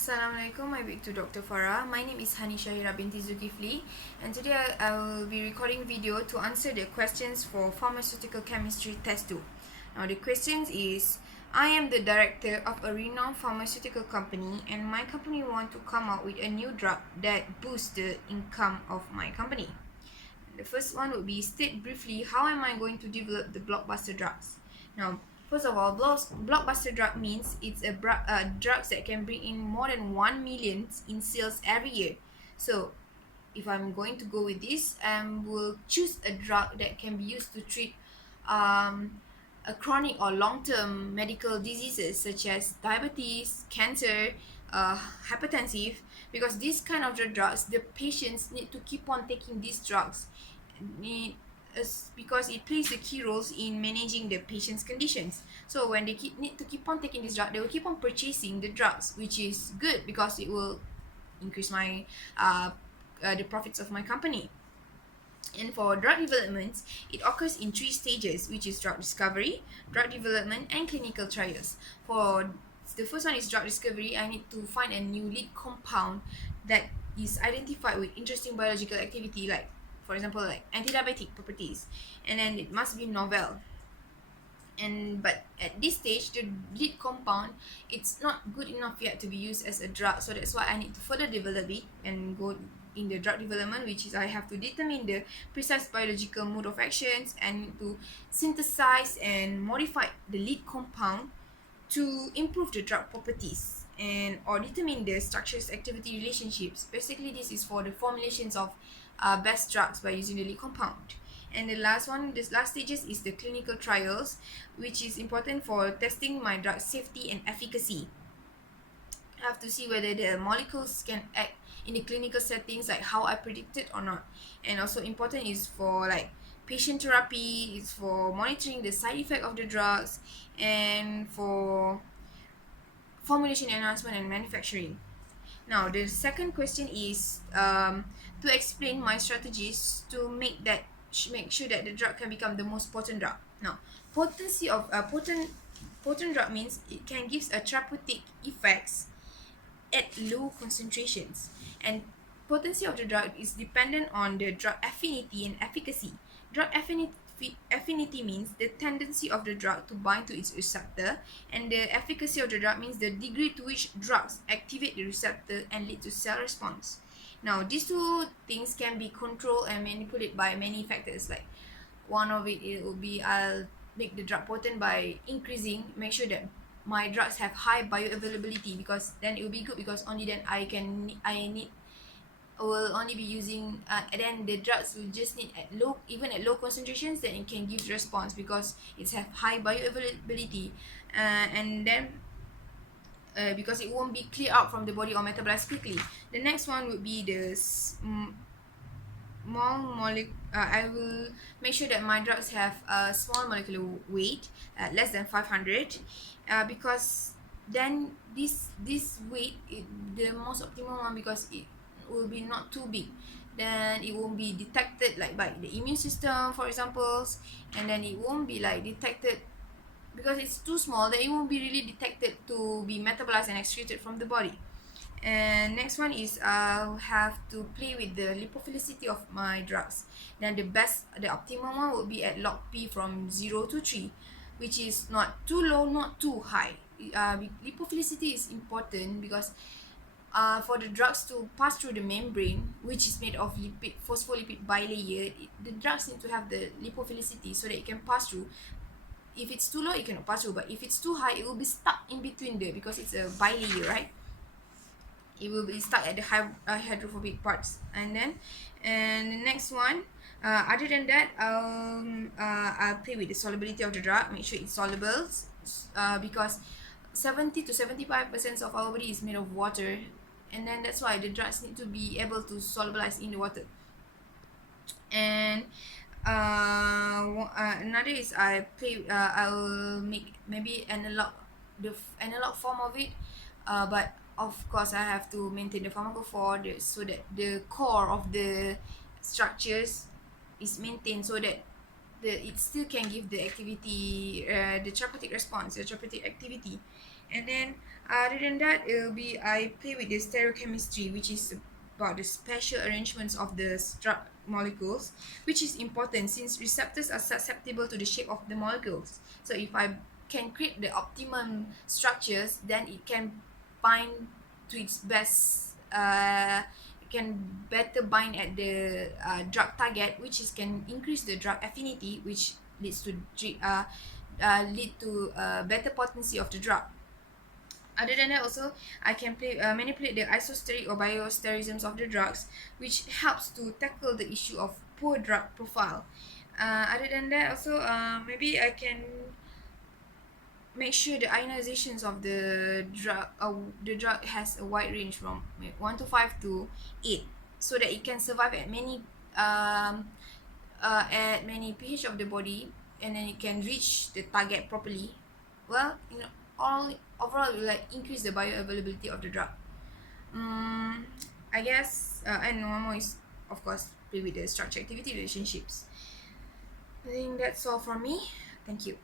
Assalamualaikum, I speak to Dr. Farah. My name is Hani Shahira binti Zulkifli, and today I will be recording video to answer the questions for Pharmaceutical Chemistry Test 2. Now the questions is, I am the director of a renowned pharmaceutical company and my company want to come out with a new drug that boosts the income of my company. The first one would be, state briefly how am I going to develop the blockbuster drugs. Now, first of all, blockbuster drug means it's a drugs that can bring in more than 1 million in sales every year. So if I'm going to go with this, we'll choose a drug that can be used to treat a chronic or long-term medical diseases such as diabetes, cancer, hypertensive, because these kind of drugs, the patients need to keep on taking these drugs because it plays a key roles in managing the patient's conditions. So when they need to keep on taking this drug, they will keep on purchasing the drugs, which is good because it will increase my the profits of my company. And for drug development, it occurs in 3 stages, which is drug discovery, drug development, and clinical trials. For the first one is drug discovery. I need to find a new lead compound that is identified with interesting biological activity, like for example like anti-diabetic properties, and then it must be novel. But at this stage, the lead compound, it's not good enough yet to be used as a drug, so that's why I need to further develop it and go in the drug development, which is I have to determine the precise biological mode of actions and to synthesize and modify the lead compound to improve the drug properties and or determine the structures activity relationships. Basically, this is for the formulations of best drugs by using the lead compound. And the last one, this last stages, is the clinical trials, which is important for testing my drug safety and efficacy. I have to see whether the molecules can act in the clinical settings like how I predicted or not. And also important is for like patient therapy, it's for monitoring the side effect of the drugs, and for formulation enhancement and manufacturing. Now the second question is to explain my strategies to make sure that the drug can become the most potent drug. Now, potency of a potent drug means it can give a therapeutic effects at low concentrations, and potency of the drug is dependent on the drug affinity and efficacy. Drug affinity means the tendency of the drug to bind to its receptor, and the efficacy of the drug means the degree to which drugs activate the receptor and lead to cell response. Now, these two things can be controlled and manipulated by many factors. Like one of it will be, I'll make the drug potent by make sure that my drugs have high bioavailability, because then it will be good, because only then will only be using and then the drugs will just need at low concentrations, then it can give response because it's have high bioavailability, and then because it won't be cleared out from the body or metabolized quickly. The next one would be the small molecule. I will make sure that my drugs have a small molecular weight, less than 500, because then this weight the most optimal one, because it will be not too big, then it won't be detected like by the immune system, for example, and then it won't be like detected because it's too small, then it won't be really detected to be metabolized and excreted from the body. And next one is I'll have to play with the lipophilicity of my drugs. Then the optimum one would be at log P from 0 to 3, which is not too low, not too high. Lipophilicity is important because for the drugs to pass through the membrane, which is made of phospholipid bilayer, the drugs need to have the lipophilicity so that it can pass through. If it's too low, it cannot pass through, but if it's too high, it will be stuck in between there because it's a bilayer, right? It will be stuck at the hydrophobic parts. And the next one, other than that, I'll play with the solubility of the drug, make sure it's soluble, because 70 to 75% of our body is made of water, and then that's why the drugs need to be able to solubilize in the water. And another is I'll make maybe the analog form of it, but of course I have to maintain the pharmacophore so that the core of the structures is maintained, so that it still can give the activity, the therapeutic response, the therapeutic activity. And then other than that, it will be I play with the stereochemistry, which is about the special arrangements of the drug molecules, which is important since receptors are susceptible to the shape of the molecules. So if I can create the optimum structures, then it can bind to its best. It can better bind at the drug target, which is can increase the drug affinity, which leads to lead to better potency of the drug. Other than that, also I can manipulate the isosteric or biosterisms of the drugs, which helps to tackle the issue of poor drug profile. Other than that, also maybe I can make sure the ionizations of the drug has a wide range from 1 to 5 to 8, so that it can survive at many pH of the body, and then it can reach the target properly. Well, all overall it will like increase the bioavailability of the drug. I guess and one more is, of course, play with the structure activity relationships. I think that's all from me. Thank you.